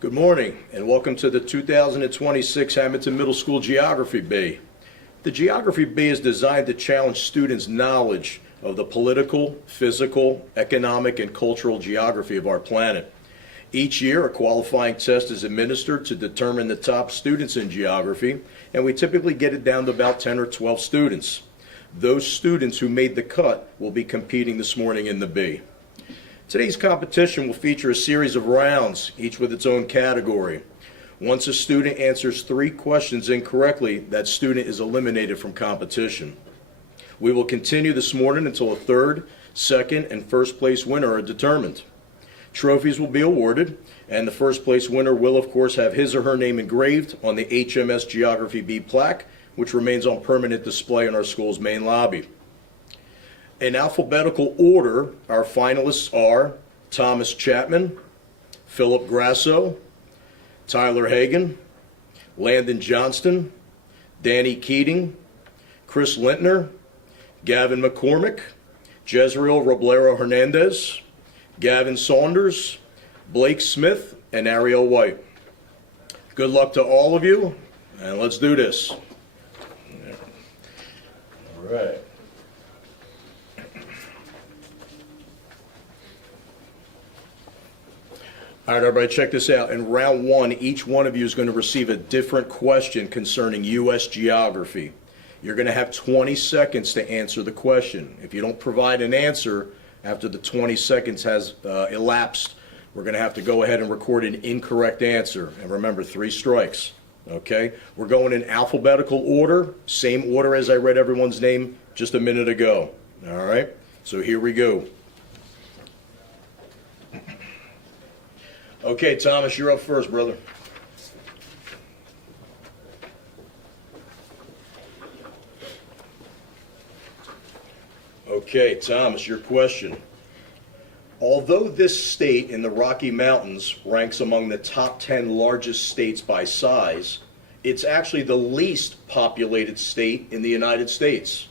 Good morning and welcome to the 2026 Hamilton Middle School Geography Bee. The Geography Bee is designed to challenge students' knowledge of the political, physical, economic, and cultural geography of our planet. Each year, a qualifying test is administered to determine the top students in geography, and we typically get it down to about 10 or 12 students. Those students who made the cut will be competing this morning in the Bee. Today's competition will feature a series of rounds, each with its own category. Once a student answers 3 questions incorrectly, that student is eliminated from competition. We will continue this morning until a third, second, and first place winner are determined. Trophies will be awarded, and the first place winner will, of course, have his or her name engraved on the HMS Geography Bee plaque, which remains on permanent display in our school's main lobby. In alphabetical order, our finalists are Thomas Chapman, Philip Grasso, Tyler Hagan, Landon Johnston, Danny Keating, Chris Lintner, Gavin McCormick, Jezreel Roblero Hernandez, Gavin Saunders, Blake Smith, and Ariel White. Good luck to all of you, and let's do this. All right. All right, everybody, check this out. In round 1, each one of you is going to receive a different question concerning U.S. geography. You're going to have 20 seconds to answer the question. If you don't provide an answer after the 20 seconds has elapsed, we're going to have to go ahead and record an incorrect answer. And remember, 3 strikes. Okay? We're going in alphabetical order, same order as I read everyone's name just a minute ago. All right? So here we go. Okay, Thomas, you're up first, brother. Okay, Thomas, your question. Although this state in the Rocky Mountains ranks among the top 10 largest states by size, it's actually the least populated state in the United States.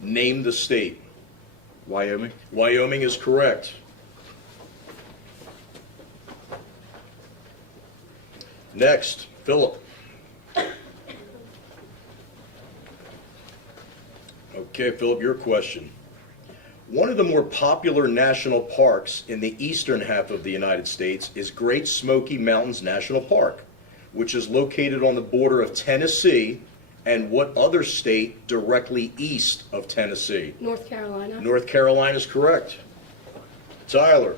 Name the state. Wyoming. Wyoming is correct. Next, Philip. Okay, Philip, your question. One of the more popular national parks in the eastern half of the United States is Great Smoky Mountains National Park, which is located on the border of Tennessee and what other state directly east of Tennessee? North Carolina. North Carolina is correct. Tyler.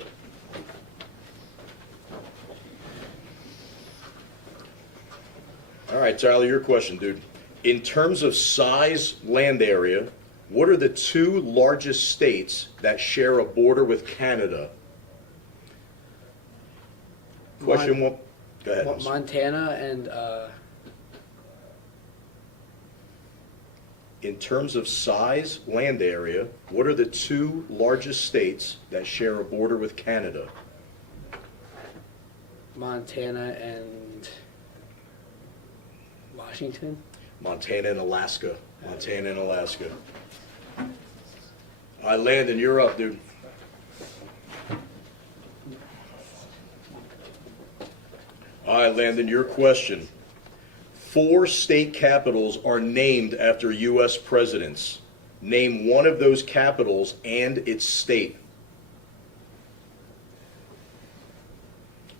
All right, Tyler, your question, dude. In terms of size, land area, what are the 2 largest states that share a border with Canada? Question 1. Go ahead. Montana and In terms of size, land area, what are the 2 largest states that share a border with Canada? Montana and Washington. Montana and Alaska. Montana and Alaska. All right, Landon, you're up, dude. All right, Landon, your question. 4 state capitals are named after U.S. presidents. Name one of those capitals and its state.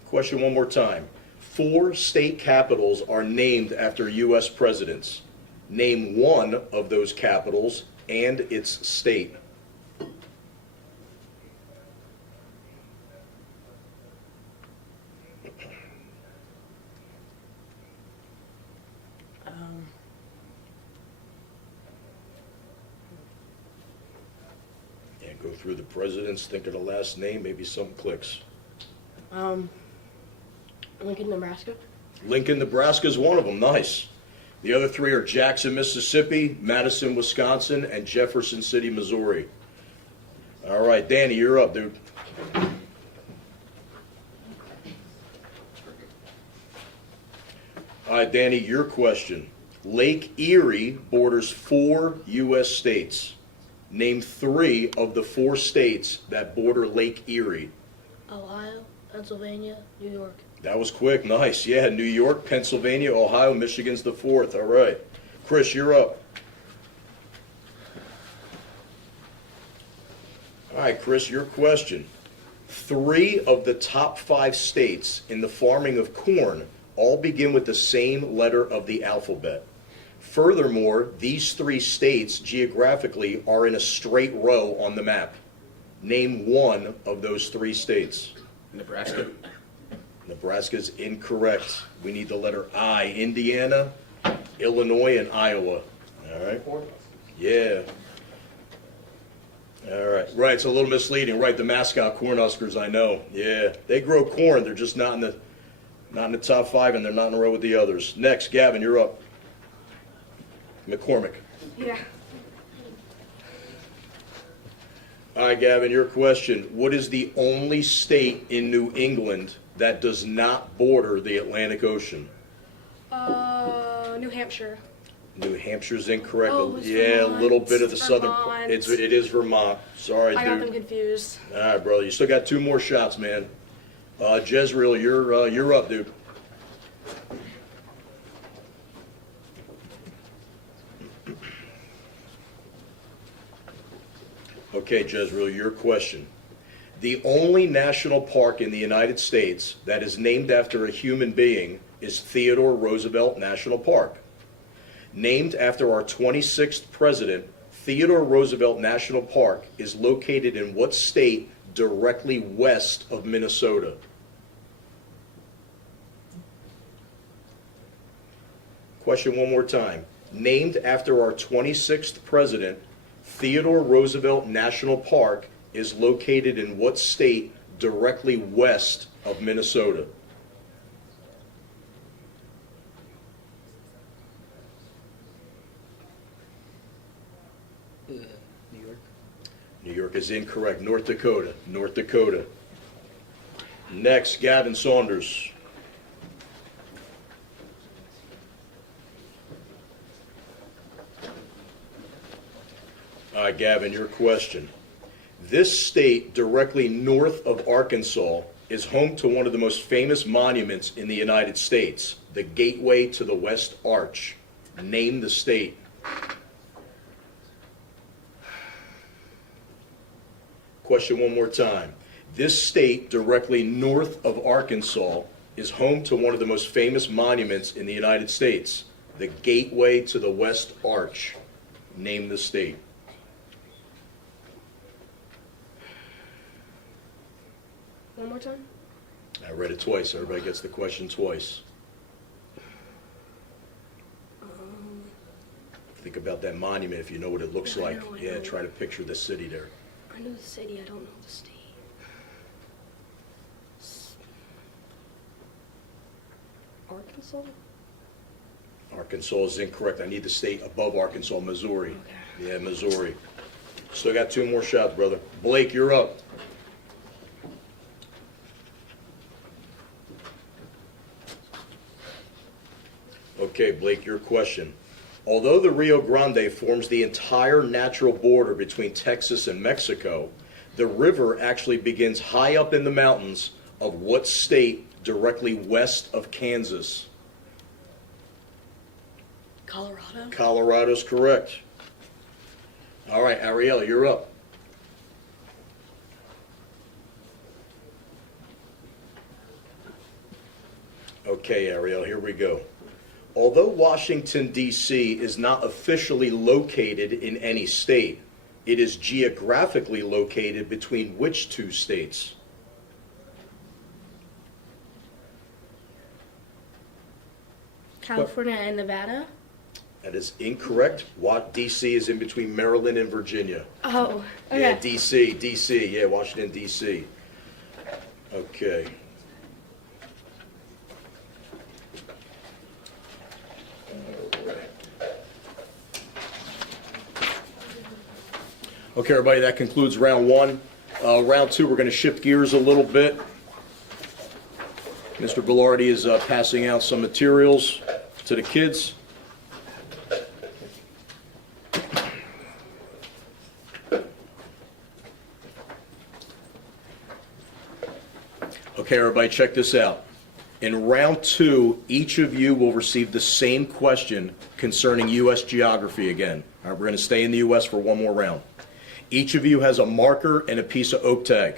Question one more time. 4 state capitals are named after U.S. presidents. Name one of those capitals and its state. Go through the presidents, think of the last name, maybe something clicks. Lincoln, Nebraska. Lincoln, Nebraska is one of them. Nice. The other 3 are Jackson, Mississippi, Madison, Wisconsin, and Jefferson City, Missouri. All right, Danny, you're up, dude. All right, Danny, your question. Lake Erie borders 4 U.S. states. Name 3 of the 4 states that border Lake Erie. Ohio, Pennsylvania, New York. That was quick. Nice. Yeah, New York, Pennsylvania, Ohio, Michigan's the fourth. All right. Chris, you're up. All right, Chris, your question. 3 of the top 5 states in the farming of corn all begin with the same letter of the alphabet. Furthermore, these 3 states geographically are in a straight row on the map. Name one of those 3 states. Nebraska. Nebraska's incorrect. We need the letter I. Indiana, Illinois, and Iowa. All right? Yeah. All right. Right, it's a little misleading. Right, the mascot Cornhuskers, I know. Yeah. They grow corn. They're just not in the top 5, and they're not in a row with the others. Next, Gavin, you're up. McCormick. Yeah. All right, Gavin, your question. What is the only state in New England that does not border the Atlantic Ocean? New Hampshire. New Hampshire's incorrect. Oh, it's Yeah, a Vermont. little bit of the southern. Vermont. It is Vermont. Sorry, I got them dude. confused. All right, brother. You still got 2 more shots, man. Jezreel, you're up, dude. Okay, Jezreel, your question. The only national park in the United States that is named after a human being is Theodore Roosevelt National Park. Named after our 26th president, Theodore Roosevelt National Park is located in what state directly west of Minnesota? Question one more time. Named after our 26th president, Theodore Roosevelt National Park is located in what state directly west of Minnesota? New York. New York is incorrect. North Dakota. North Dakota. Next, Gavin Saunders. All right, Gavin, your question. This state directly north of Arkansas is home to one of the most famous monuments in the United States, the Gateway to the West Arch. Name the state. Question one more time. This state directly north of Arkansas is home to one of the most famous monuments in the United States, the Gateway to the West Arch. Name the state. One more time. I read it twice. Everybody gets the question twice. Think about that monument if you know what it looks Yeah, I like. know, I Yeah, know. try to picture the city there. I know the city, I don't know the state. Arkansas? Arkansas is incorrect. I need the state above Arkansas, Missouri. Okay. Yeah, Missouri. Still got 2 more shots, brother. Blake, you're up. Okay, Blake, your question. Although the Rio Grande forms the entire natural border between Texas and Mexico, the river actually begins high up in the mountains of what state directly west of Kansas? Colorado? Colorado's correct. All right, Ariel, you're up. Okay, Ariel, here we go. Although Washington, D.C. is not officially located in any state, it is geographically located between which 2 states? California and Nevada? That is incorrect. D.C. is in between Maryland and Virginia. Oh, okay. Yeah, D.C., yeah, Washington, D.C. Okay. Okay, everybody, that concludes round 1. Round 2, we're going to shift gears a little bit. Mr. Velarde is passing out some materials to the kids. Okay, everybody, check this out. In round 2, each of you will receive the same question concerning U.S. geography again. All right, we're going to stay in the U.S. for one more round. Each of you has a marker and a piece of oak tag.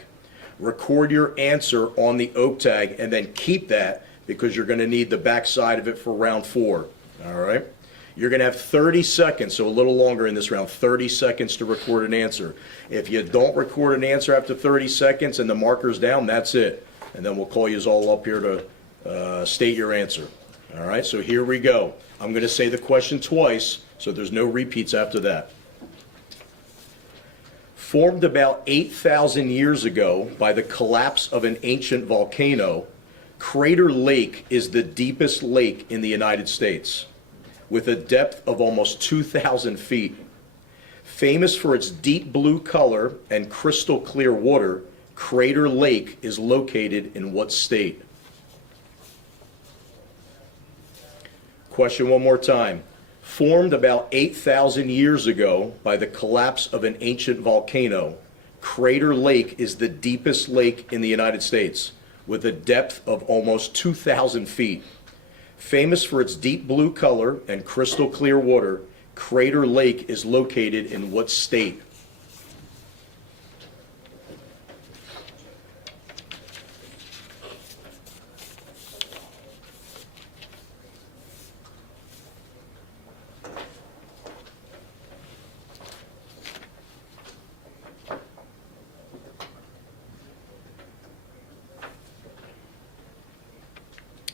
Record your answer on the oak tag and then keep that because you're going to need the back side of it for round 4. All right? You're going to have 30 seconds, so a little longer in this round, 30 seconds to record an answer. If you don't record an answer after 30 seconds and the marker's down, that's it. And then we'll call you all up here to state your answer. All right, so here we go. I'm going to say the question twice, so there's no repeats after that. Formed about 8,000 years ago by the collapse of an ancient volcano, Crater Lake is the deepest lake in the United States, with a depth of almost 2,000 feet. Famous for its deep blue color and crystal clear water, Crater Lake is located in what state? Question one more time. Formed about 8,000 years ago by the collapse of an ancient volcano, Crater Lake is the deepest lake in the United States, with a depth of almost 2,000 feet. Famous for its deep blue color and crystal clear water, Crater Lake is located in what state?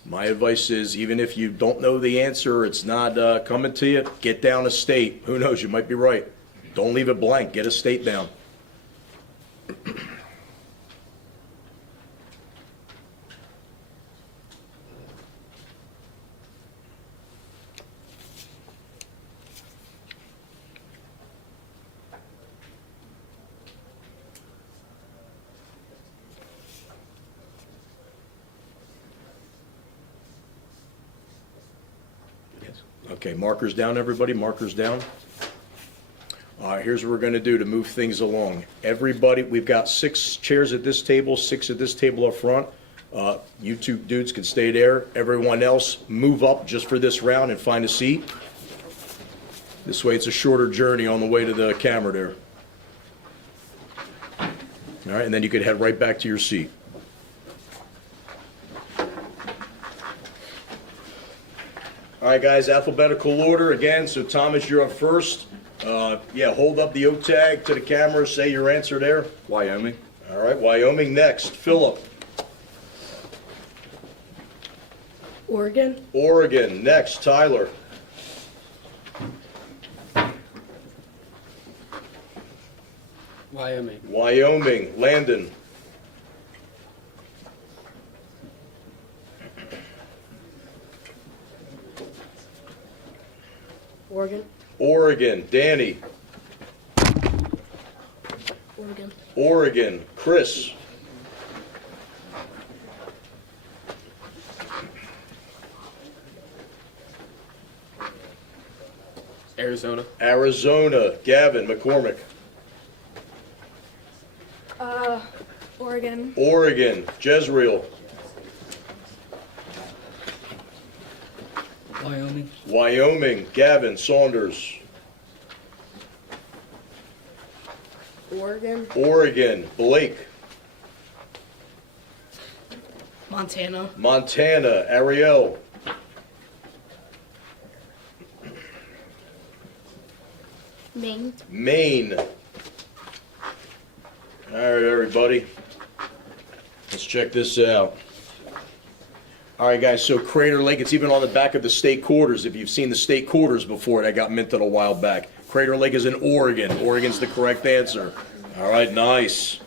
My advice is, even if you don't know the answer, it's not coming to you, get down a state. Who knows, you might be right. Don't leave it blank, get a state down. Okay, markers down, everybody, markers down. All right, here's what we're going to do to move things along. Everybody, we've got 6 chairs at this table, 6 at this table up front. You 2 dudes can stay there. Everyone else, move up just for this round and find a seat. This way it's a shorter journey on the way to the camera there. All right, and then you could head right back to your seat. All right, guys, alphabetical order again. So, Thomas, you're up first. Yeah, hold up the oak tag to the camera. Say your answer there. Wyoming. All right, Wyoming next. Philip. Oregon. Oregon next. Tyler. Wyoming. Wyoming. Landon. Oregon. Oregon. Danny. Oregon. Oregon. Chris. Arizona. Arizona. Gavin. McCormick. Oregon. Oregon. Jezreel. Wyoming. Wyoming. Gavin. Saunders. Oregon. Oregon. Blake. Montana. Montana. Ariel. Maine. Maine. All right, everybody. Let's check this out. All right, guys, so Crater Lake, it's even on the back of the state quarters. If you've seen the state quarters before, that got minted a while back. Crater Lake is in Oregon. Oregon's the correct answer. All right, nice.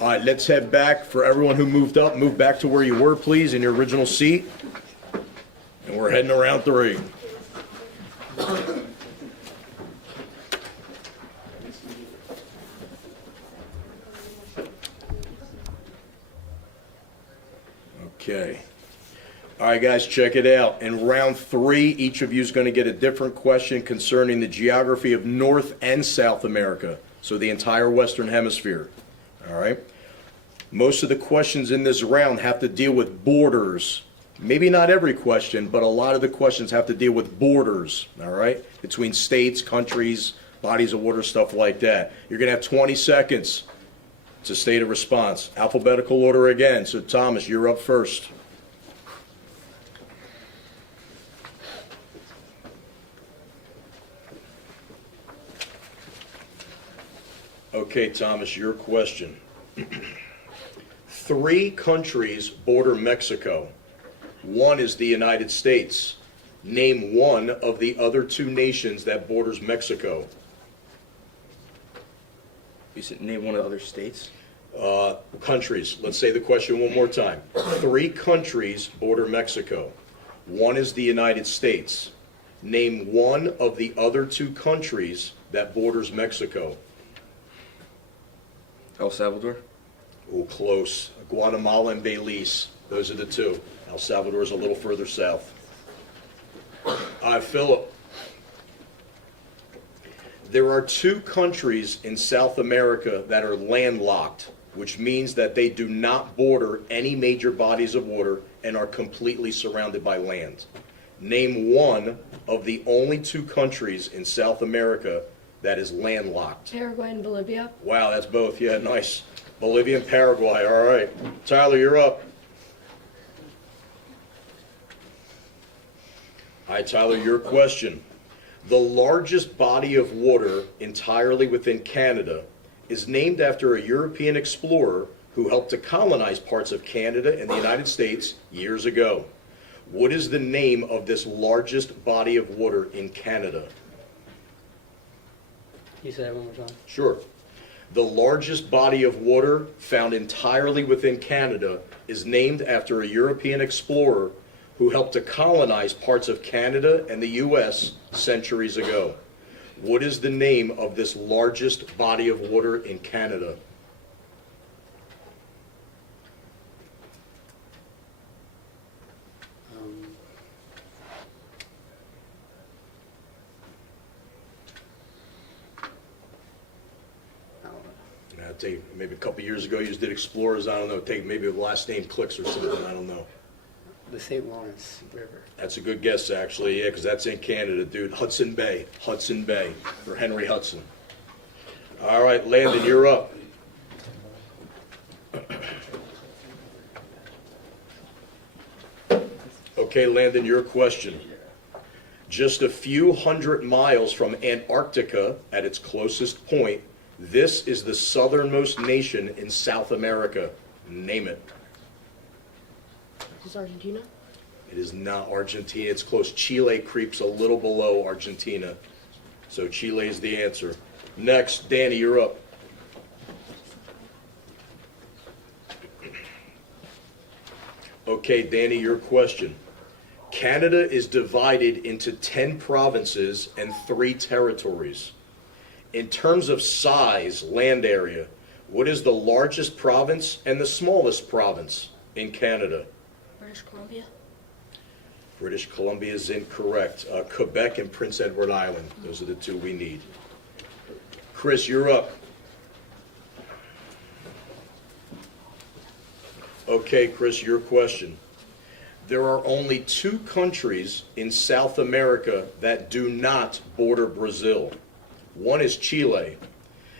All right, let's head back. For everyone who moved up, move back to where you were, please, in your original seat. And we're heading to round 3. Okay. All right, guys, check it out. In round 3, each of you is going to get a different question concerning the geography of North and South America, so the entire Western Hemisphere. All right? Most of the questions in this round have to deal with borders. Maybe not every question, but a lot of the questions have to deal with borders, all right? Between states, countries, bodies of water, stuff like that. You're going to have 20 seconds to state a response. Alphabetical order again. So, Thomas, you're up first. Okay, Thomas, your question. 3 countries border Mexico. 1 is the United States. Name one of the other 2 nations that borders Mexico. You said name one of the other states? Countries. Let's say the question one more time. 3 countries border Mexico. 1 is the United States. Name one of the other 2 countries that borders Mexico. El Salvador? Oh, close. Guatemala and Belize. Those are the 2. El Salvador is a little further south. Philip. There are 2 countries in South America that are landlocked, which means that they do not border any major bodies of water and are completely surrounded by land. Name one of the only 2 countries in South America that is landlocked. Paraguay and Bolivia. Wow, that's both. Yeah, nice. Bolivia and Paraguay. All right. Tyler, you're up. All right, Tyler, your question. The largest body of water entirely within Canada is named after a European explorer who helped to colonize parts of Canada and the United States years ago. What is the name of this largest body of water in Canada? You said it one more time. Sure. The largest body of water found entirely within Canada is named after a European explorer who helped to colonize parts of Canada and the U.S. centuries ago. What is the name of this largest body of water in Canada? I don't know. I'd take maybe a couple years ago you just did explorers. I don't know. Take maybe the last name clicks or something. I don't know. The St. Lawrence River. That's a good guess, actually. Yeah, because that's in Canada, dude. Hudson Bay. Hudson Bay for Henry Hudson. All right, Landon, you're up. Okay, Landon, your question. Just a few hundred miles from Antarctica at its closest point, this is the southernmost nation in South America. Name it. Is this Argentina? It is not Argentina. It's close. Chile creeps a little below Argentina. So Chile is the answer. Next, Danny, you're up. Okay, Danny, your question. Canada is divided into 10 provinces and 3 territories. In terms of size, land area, what is the largest province and the smallest province in Canada? British Columbia. British Columbia is incorrect. Quebec and Prince Edward Island. Those are the 2 we need. Chris, you're up. Okay, Chris, your question. There are only 2 countries in South America that do not border Brazil. One is Chile.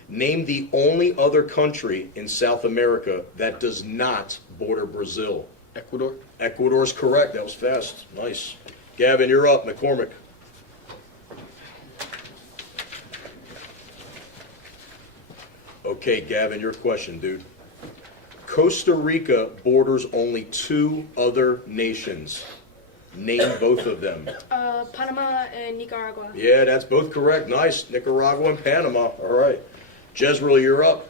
Name the only other country in South America that does not border Brazil. Ecuador? Ecuador is correct. That was fast. Nice. Gavin, you're up. McCormick. Okay, Gavin, your question, dude. Costa Rica borders only 2 other nations. Name both of them. Panama and Nicaragua. Yeah, that's both correct. Nice. Nicaragua and Panama. All right. Jezreel, you're up.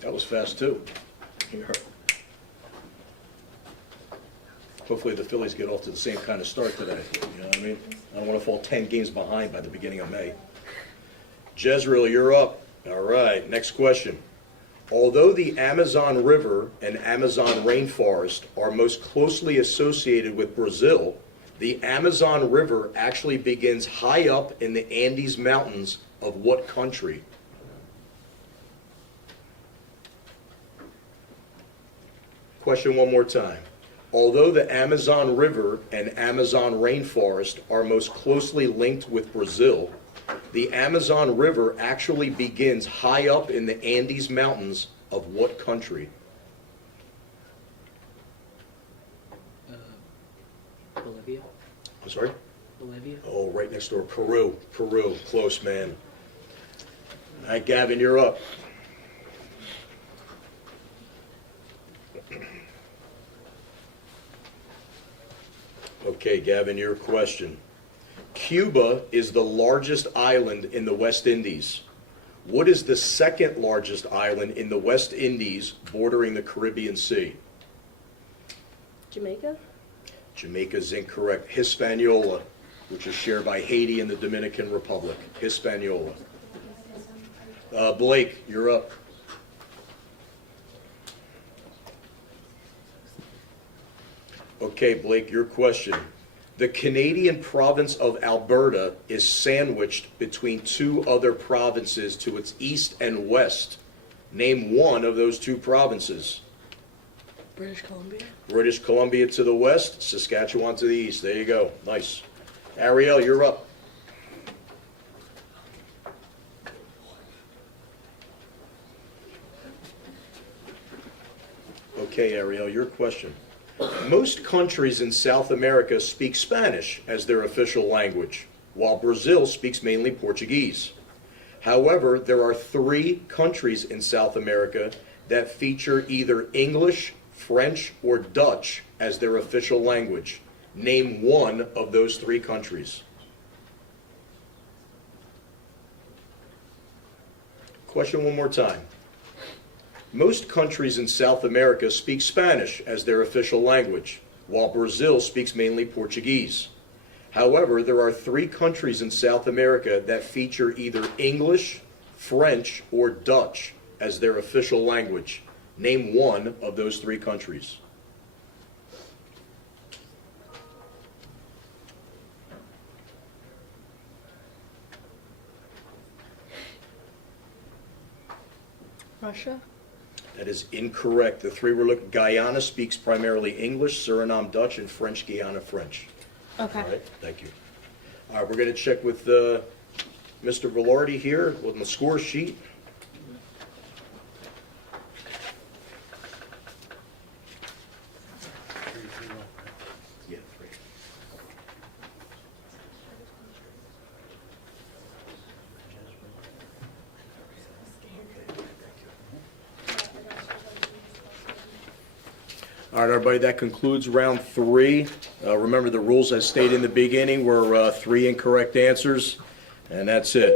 That was fast, too. Hopefully the Phillies get off to the same kind of start today. You know what I mean? I don't want to fall 10 games behind by the beginning of May. Jezreel, you're up. All right, next question. Although the Amazon River and Amazon rainforest are most closely associated with Brazil, the Amazon River actually begins high up in the Andes Mountains of what country? Question one more time. Although the Amazon River and Amazon rainforest are most closely linked with Brazil, the Amazon River actually begins high up in the Andes Mountains of what country? Bolivia? I'm sorry? Bolivia? Oh, right next door, Peru. Peru, close, man. All right, Gavin, you're up. Okay, Gavin, your question. Cuba is the largest island in the West Indies. What is the second largest island in the West Indies bordering the Caribbean Sea? Jamaica? Jamaica's incorrect. Hispaniola, which is shared by Haiti and the Dominican Republic. Hispaniola. Blake, you're up. Okay, Blake, your question. The Canadian province of Alberta is sandwiched between two other provinces to its east and west. Name one of those two provinces. British Columbia? British Columbia to the west, Saskatchewan to the east. There you go. Nice. Ariel, you're up. Okay, Ariel, your question. Most countries in South America speak Spanish as their official language, while Brazil speaks mainly Portuguese. However, there are 3 countries in South America that feature either English, French, or Dutch as their official language. Name one of those 3 countries. Question one more time. Most countries in South America speak Spanish as their official language, while Brazil speaks mainly Portuguese. However, there are 3 countries in South America that feature either English, French, or Dutch as their official language. Name one of those 3 countries. Russia? That is incorrect. The 3 were looking. Guyana speaks primarily English, Suriname Dutch, and French Guiana French. Okay. All right, thank you. All right, we're going to check with Mr. Velarde here with the score sheet. Yeah, 3. All right, everybody, that concludes round 3. Remember, the rules as stated in the beginning were 3 incorrect answers, and that's it.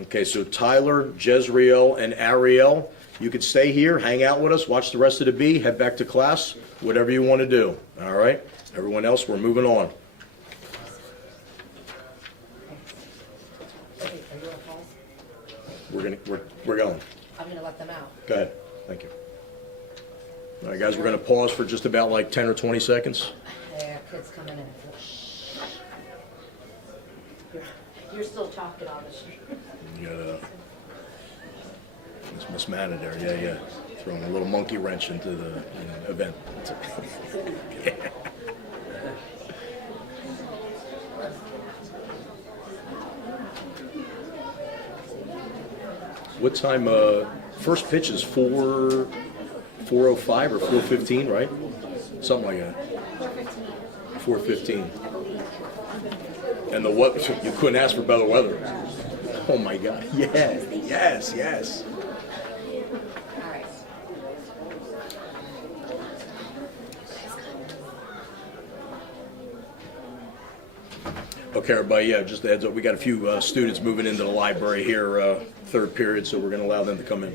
Okay, so Tyler, Jezreel, and Ariel, you could stay here, hang out with us, watch the rest of the bee, head back to class, whatever you want to do. All right? Everyone else, we're moving on. Okay, are you gonna pause? We're going. I'm gonna let them out. Go ahead. Thank you. All right, guys, we're going to pause for just about like 10 or 20 seconds. There, kids coming in. You're still talking on this. Yeah. It's mismanaged there. Yeah. Throwing a little monkey wrench into the event. Yeah. What time? First pitch is 4:05 or 4:15, right? Something like that. 4:15. And the what? You couldn't ask for better weather. Oh my God! Yes. All right. Okay, everybody. Yeah, just a heads up. We got a few students moving into the library here, third period, so we're going to allow them to come in.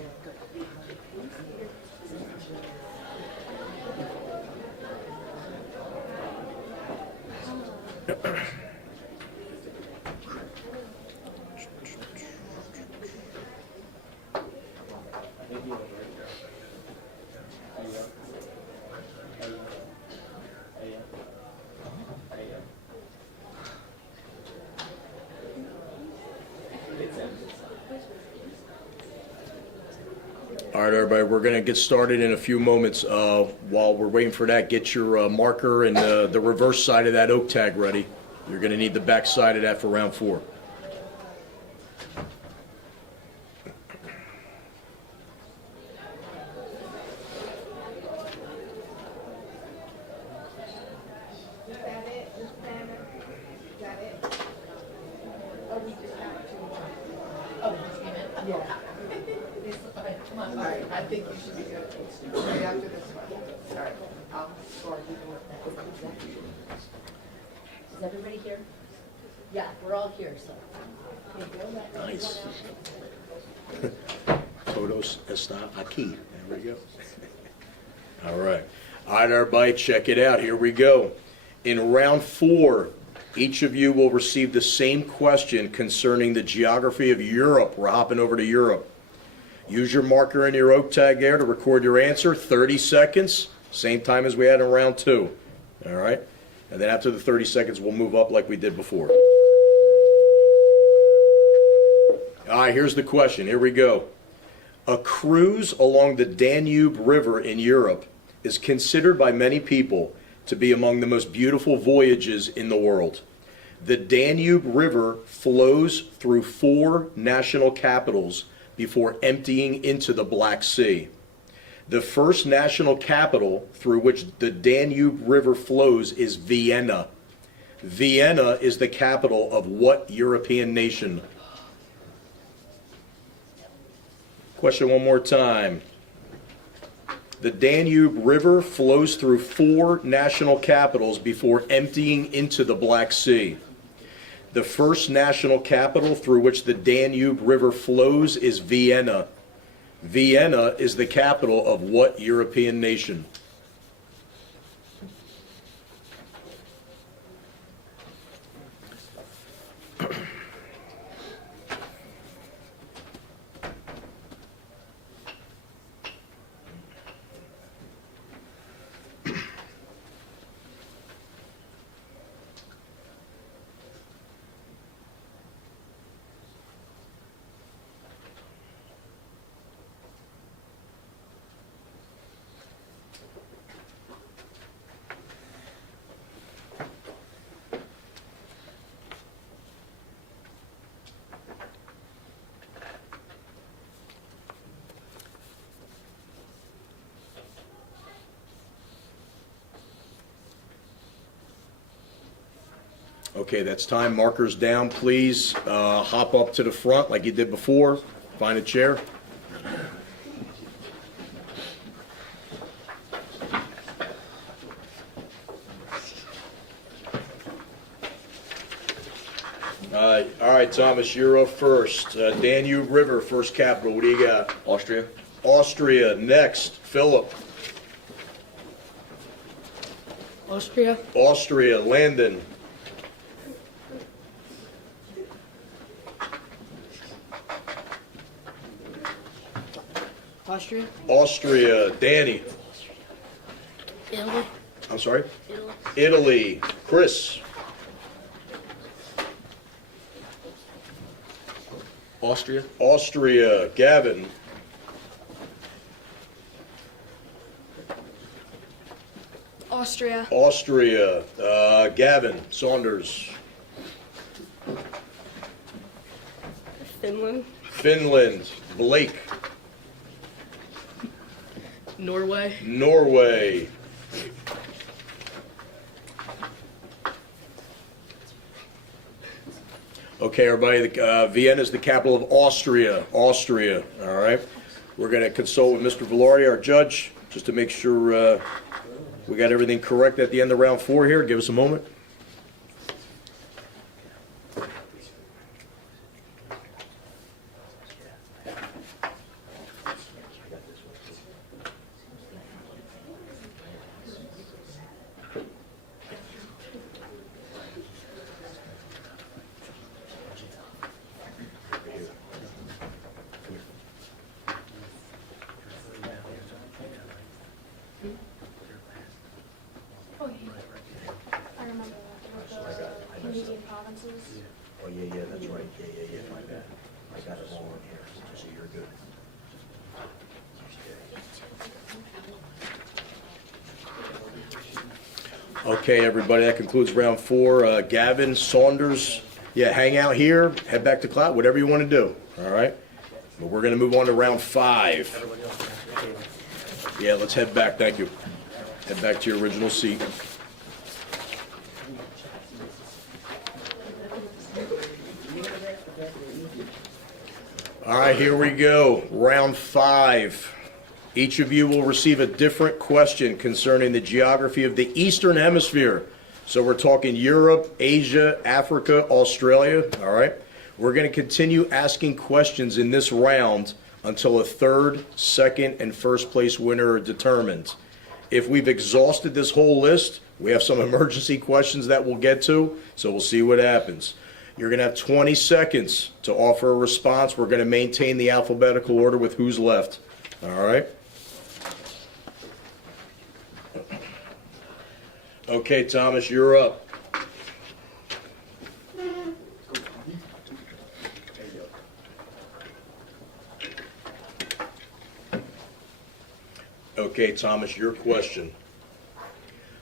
All right, everybody, we're going to get started in a few moments. While we're waiting for that, get your marker and the reverse side of that oak tag ready. You're going to need the back side of that for round 4. I think you should be good. Right after this one. All right, I'll score you the work. Is everybody here? Yeah, we're all here, so. Nice. Todos está aquí. There we go. All right. All right, everybody, check it out. Here we go. In round 4, each of you will receive the same question concerning the geography of Europe. We're hopping over to Europe. Use your marker and your oak tag there to record your answer. 30 seconds, same time as we had in round 2. All right? And then after the 30 seconds, we'll move up like we did before. All right, here's the question. Here we go. A cruise along the Danube River in Europe is considered by many people to be among the most beautiful voyages in the world. The Danube River flows through 4 national capitals before emptying into the Black Sea. The first national capital through which the Danube River flows is Vienna. Vienna is the capital of what European nation? Question one more time. The Danube River flows through 4 national capitals before emptying into the Black Sea. The first national capital through which the Danube River flows is Vienna. Vienna is the capital of what European nation? Okay, that's time. Markers down, please. Hop up to the front like you did before. Find a chair. All right, Thomas, you're up first. Danube River, first capital. What do you got? Austria. Austria. Next, Philip. Austria. Austria. Landon. Austria. Austria. Danny. Italy. I'm sorry? Italy. Italy. Chris. Austria. Austria. Gavin. Austria. Austria. Gavin. Saunders. Finland. Finland. Blake. Norway. Norway. Okay, everybody, Vienna is the capital of Austria. Austria, all right? We're going to consult with Mr. Velarde, our judge, just to make sure we got everything correct at the end of round 4 here. Give us a moment. Oh, yeah. I remember that. With the Canadian provinces. Oh, yeah, that's right. Yeah, my bad. I got it all in here, so you're good. Okay, everybody, that concludes round 4. Gavin, Saunders, yeah, hang out here, head back to class, whatever you want to do, all right? But we're going to move on to round 5. Yeah, let's head back, thank you. Head back to your original seat. All right, here we go, round 5. Each of you will receive a different question concerning the geography of the Eastern Hemisphere. So we're talking Europe, Asia, Africa, Australia, all right? We're going to continue asking questions in this round until a third, second, and first place winner are determined. If we've exhausted this whole list, we have some emergency questions that we'll get to, so we'll see what happens. You're going to have 20 seconds to offer a response. We're going to maintain the alphabetical order with who's left, all right? Okay, Thomas, you're up. Okay, Thomas, your question.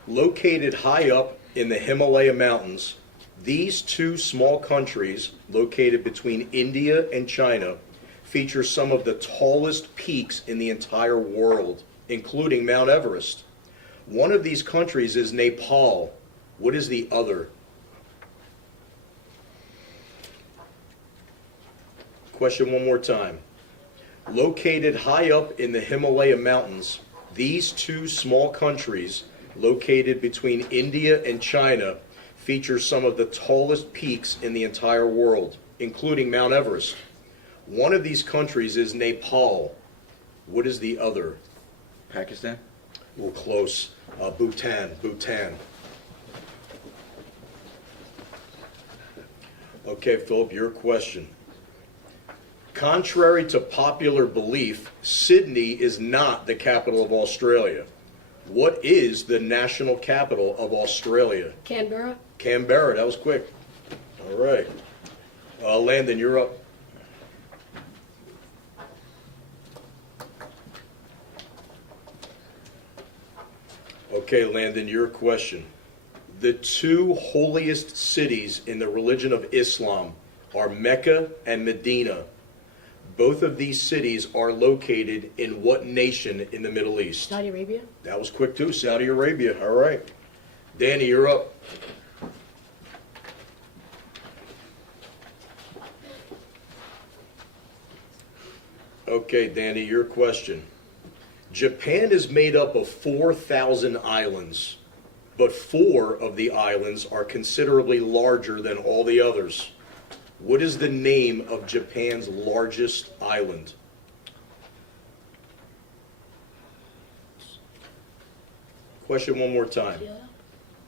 Located high up in the Himalaya Mountains, these two small countries, located between India and China, feature some of the tallest peaks in the entire world, including Mount Everest. One of these countries is Nepal. What is the other? Question one more time. Located high up in the Himalaya Mountains, these two small countries, located between India and China, feature some of the tallest peaks in the entire world, including Mount Everest. One of these countries is Nepal. What is the other? Pakistan? Well, close. Bhutan. Okay, Philip, your question. Contrary to popular belief, Sydney is not the capital of Australia. What is the national capital of Australia? Canberra. Canberra, that was quick. All right. Landon, you're up. Okay, Landon, your question. The two holiest cities in the religion of Islam are Mecca and Medina. Both of these cities are located in what nation in the Middle East? Saudi Arabia. That was quick too, Saudi Arabia. All right. Danny, you're up. Okay, Danny, your question. Japan is made up of 4,000 islands, but 4 of the islands are considerably larger than all the others. What is the name of Japan's largest island? Question one more time. Kyoto.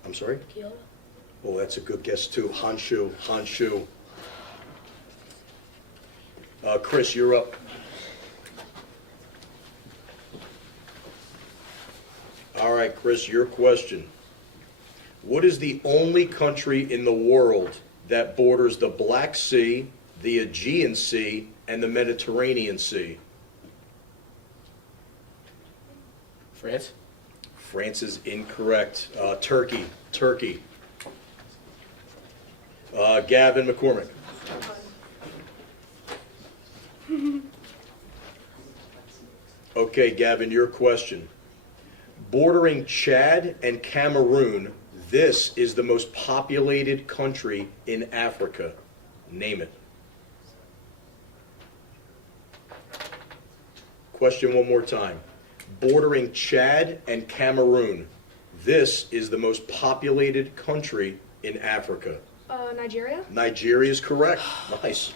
I'm sorry? Kyoto. Oh, that's a good guess too. Honshu. Chris, you're up. All right, Chris, your question. What is the only country in the world that borders the Black Sea, the Aegean Sea, and the Mediterranean Sea? France? France is incorrect. Turkey. Gavin McCormick. Okay, Gavin, your question. Bordering Chad and Cameroon, this is the most populated country in Africa. Name it. Question one more time. Bordering Chad and Cameroon, this is the most populated country in Africa. Nigeria. Nigeria is correct. Nice.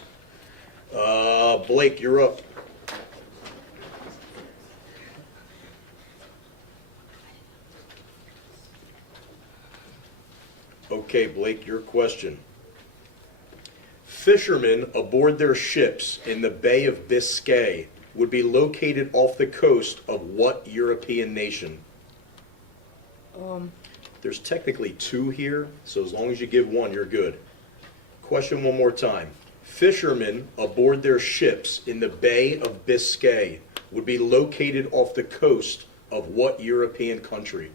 Blake, you're up. Okay, Blake, your question. Fishermen aboard their ships in the Bay of Biscay would be located off the coast of what European nation? There's technically 2 here, so as long as you give one, you're good. Question one more time. Fishermen aboard their ships in the Bay of Biscay would be located off the coast of what European country?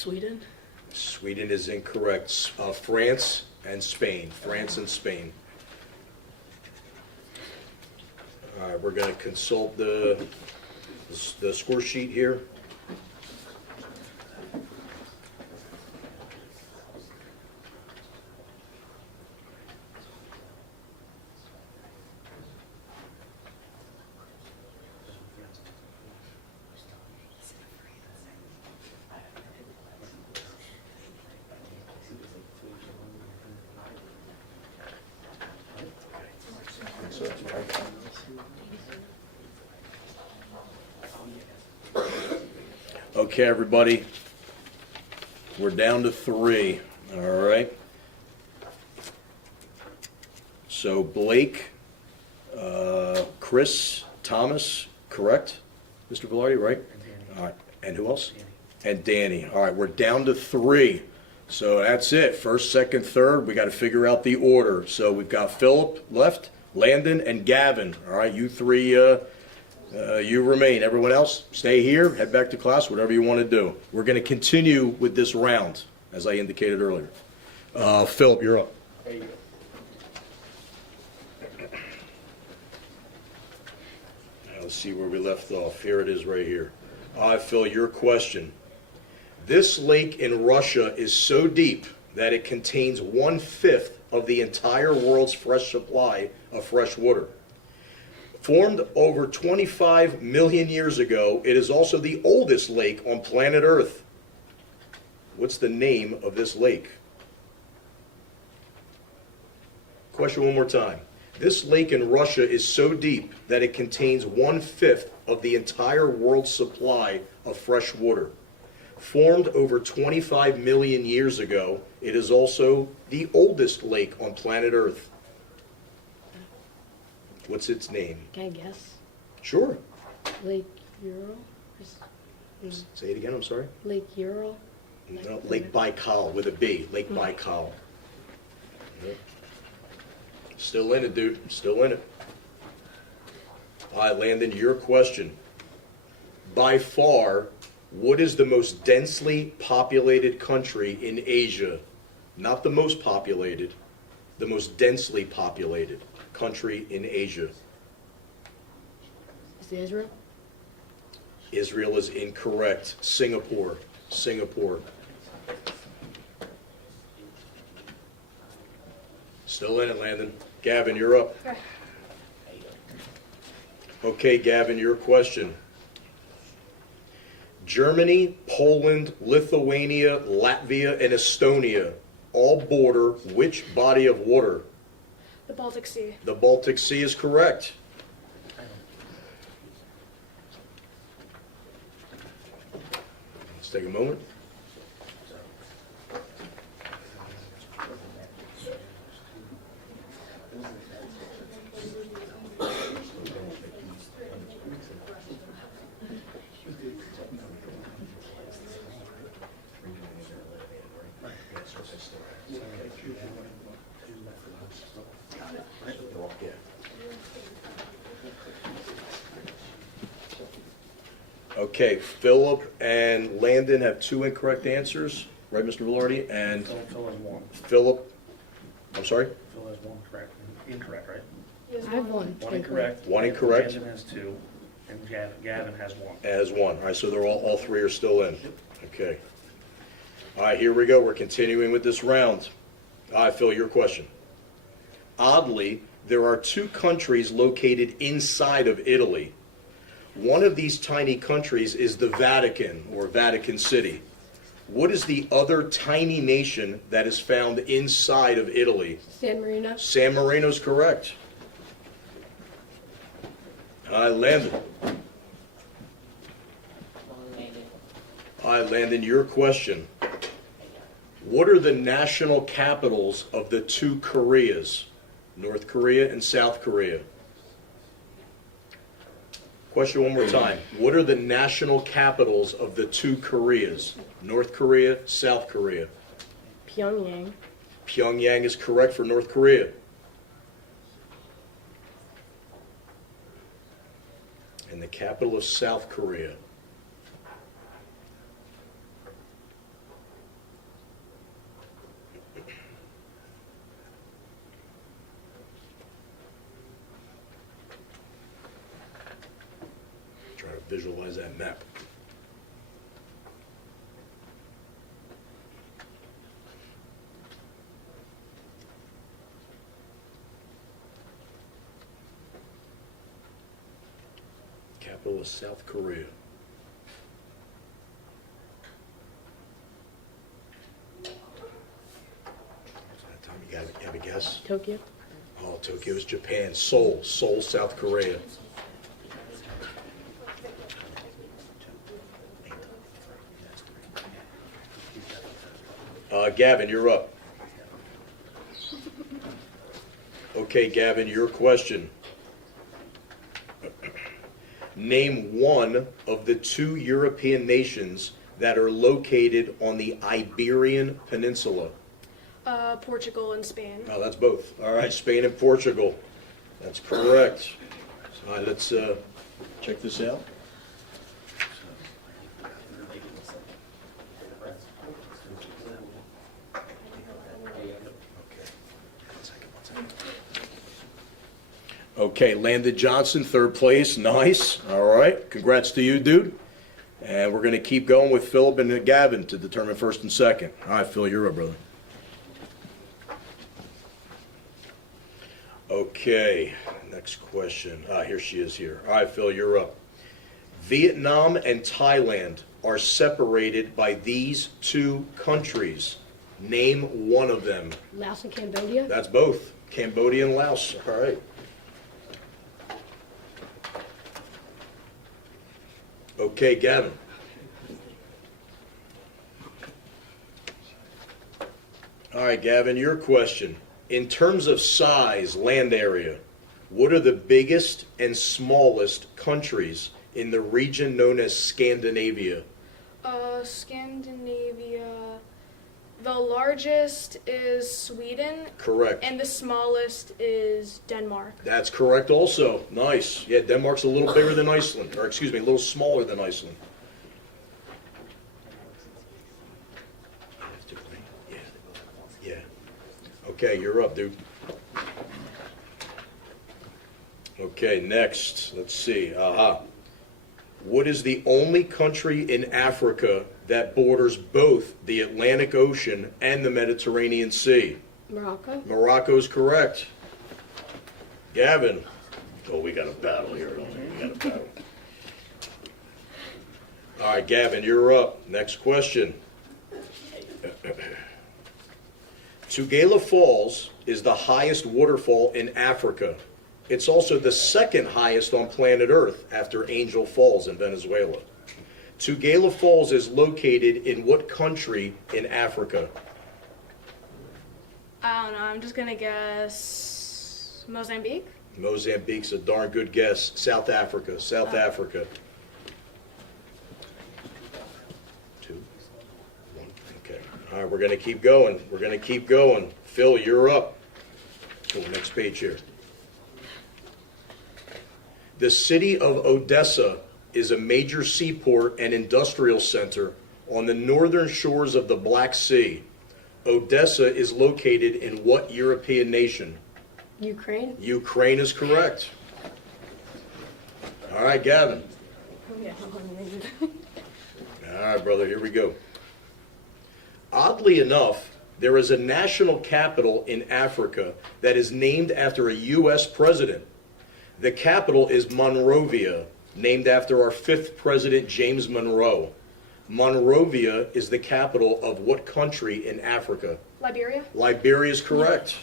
Sweden. Sweden is incorrect. France and Spain. France and Spain. All right, we're going to consult the score sheet here. Okay, everybody, we're down to 3, all right? So Blake, Chris, Thomas, correct? Mr. Velarde, right? All right, and who else? And Danny. All right, we're down to 3. So that's it. First, second, third, we got to figure out the order. So we've got Philip left, Landon, and Gavin. All right, you 3, you remain. Everyone else, stay here, head back to class, whatever you want to do. We're going to continue with this round, as I indicated earlier. Philip, you're up. There you go. Now, let's see where we left off. Here it is right here. All right, Phil, your question. This lake in Russia is so deep that it contains 1/5 of the entire world's fresh supply of fresh water. Formed over 25 million years ago, it is also the oldest lake on planet Earth. What's the name of this lake? Question one more time. This lake in Russia is so deep that it contains 1/5 of the entire world's supply of fresh water. Formed over 25 million years ago, it is also the oldest lake on planet Earth. What's its name? Can I guess? Sure. Lake Ural? Say it again, I'm sorry. Lake Ural? No, Lake Baikal with a B. Lake Baikal. Yep. Still in it, dude. Still in it. All right, Landon, your question. By far, what is the most densely populated country in Asia? Not the most populated, the most densely populated country in Asia. Is it Israel? Israel is incorrect. Singapore. Singapore. Still in it, Landon. Gavin, you're up. Okay, Gavin, your question. Germany, Poland, Lithuania, Latvia, and Estonia all border which body of water? The Baltic Sea. The Baltic Sea is correct. Let's take a moment. Okay, Philip and Landon have 2 incorrect answers, right, Mr. Velarde? And Phil has 1. Philip, I'm sorry? Phil has 1 correct, incorrect, right? I have one. 1 incorrect. 1 incorrect. Landon has 2, and Gavin has 1. As 1. All right, so they're all 3 are still in. Okay. All right, here we go. We're continuing with this round. All right, Phil, your question. Oddly, there are 2 countries located inside of Italy. One of these tiny countries is the Vatican, or Vatican City. What is the other tiny nation that is found inside of Italy? San Marino. San Marino's correct. All right, Landon. All right, Landon, your question. What are the national capitals of the 2 Koreas? North Korea and South Korea. Question one more time. What are the national capitals of the 2 Koreas? North Korea, South Korea. Pyongyang. Pyongyang is correct for North Korea. And the capital of South Korea. visualize that map. Capital of South Korea. Tom, you have a guess? Tokyo. Oh, Tokyo is Japan. Seoul, South Korea. Gavin, you're up. Okay, Gavin, your question. Name one of the two European nations that are located on the Iberian Peninsula. Portugal and Spain. Oh, that's both. All right, Spain and Portugal. That's correct. All right, let's check this out. Okay, Landon Johnson, third place. Nice. All right. Congrats to you, dude. And we're going to keep going with Philip and Gavin to determine first and second. All right, Phil, you're up, brother. Okay, next question. Here she is here. All right, Phil, you're up. Vietnam and Thailand are separated by these two countries. Name one of them. Laos and Cambodia. That's both. Cambodia and Laos. All right. Okay, Gavin. All right, Gavin, your question. In terms of size, land area, what are the biggest and smallest countries in the region known as Scandinavia? Scandinavia. The largest is Sweden. Correct. And the smallest is Denmark. That's correct also. Nice. Yeah, Denmark's a little bigger than Iceland, or excuse me, a little smaller than Iceland. Yeah. Okay, you're up, dude. Okay, next, let's see. What is the only country in Africa that borders both the Atlantic Ocean and the Mediterranean Sea? Morocco. Morocco's correct. Gavin. Oh, we got a battle here, don't we? We got a battle. All right, Gavin, you're up. Next question. Tugela Falls is the highest waterfall in Africa. It's also the second highest on planet Earth after Angel Falls in Venezuela. Tugela Falls is located in what country in Africa? I don't know. I'm just gonna guess Mozambique. Mozambique's a darn good guess. South Africa. South Africa. 2, 1. Okay. All right, we're going to keep going. We're going to keep going. Phil, you're up. Oh, next page here. The city of Odessa is a major seaport and industrial center on the northern shores of the Black Sea. Odessa is located in what European nation? Ukraine. Ukraine is correct. All right, Gavin. All right, brother, here we go. Oddly enough, there is a national capital in Africa that is named after a U.S. president. The capital is Monrovia, named after our 5th president, James Monroe. Monrovia is the capital of what country in Africa? Liberia. Liberia is correct.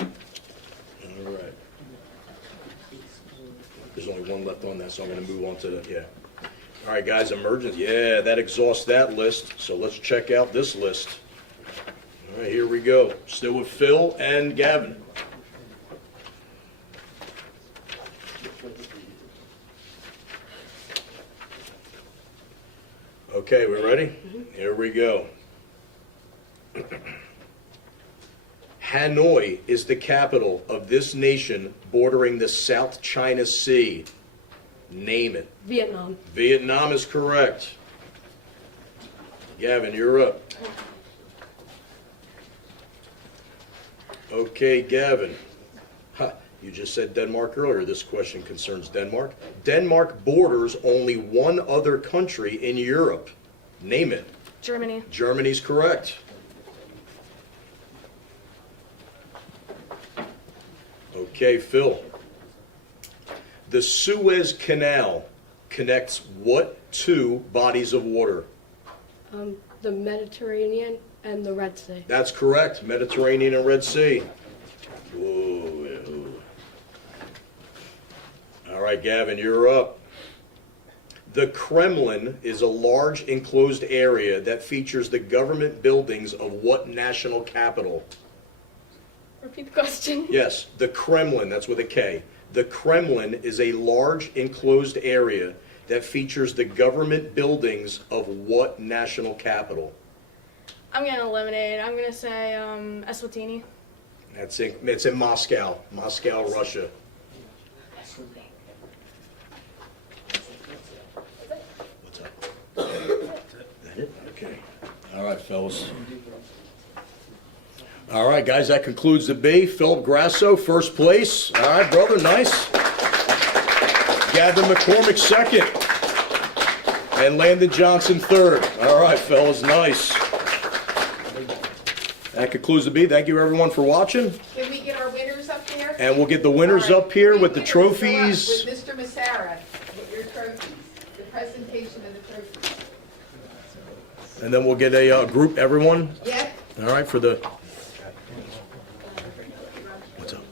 All right. There's only one left on that, so I'm going to move on to the, yeah. All right, guys, emergency. Yeah, that exhausts that list, so let's check out this list. All right, here we go. Still with Phil and Gavin. Okay, we ready? Here we go. Hanoi is the capital of this nation bordering the South China Sea. Name it. Vietnam. Vietnam is correct. Gavin, you're up. Okay, Gavin. Ha, you just said Denmark earlier. This question concerns Denmark. Denmark borders only one other country in Europe. Name it. Germany. Germany's correct. Okay, Phil. The Suez Canal connects what two bodies of water? The Mediterranean and the Red Sea. That's correct. Mediterranean and Red Sea. Whoa. All right, Gavin, you're up. The Kremlin is a large enclosed area that features the government buildings of what national capital? Repeat the question. Yes, the Kremlin, that's with a K. The Kremlin is a large enclosed area that features the government buildings of what national capital? I'm gonna eliminate. I'm gonna say Eswatini. It's in Moscow, Russia. What's up? That it? Okay. All right, fellas. All right, guys, that concludes the B. Philip Grasso, first place. All right, brother, nice. Gavin McCormick, second. And Landon Johnson, third. All right, fellas, nice. That concludes the B. Thank you, everyone, for watching. Can we get our winners up here? And we'll get the winners All right, up here three with the winners go up trophies. With Mr. Massara, with your trophies, the presentation of the trophies. And then we'll get a group, everyone. Yeah? All right, for the... What's up?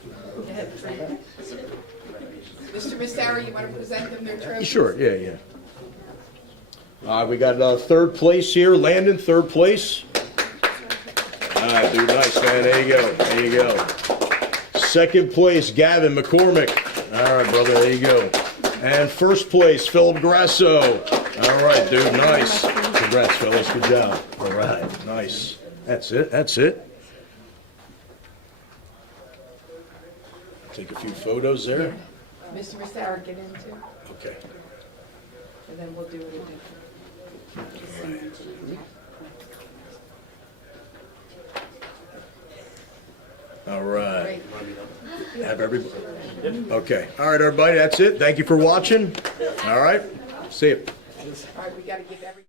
Mr. Massara, you want to present them their trophies? Sure, yeah. All right, we got third place here. Landon, third place. All right, dude, nice, man. There you go. Second place, Gavin McCormick. All right, brother, there you go. And first place, Philip Grasso. All right, dude, nice. Congrats, fellas, good job. All right, nice. That's it. Take a few photos there. Mr. Massara, get in too, Okay. and then we'll do it again. All right. Great. Have everybody. Okay. All right, everybody. That's it. Thank you for watching. All right. See you. All right, we got to give every.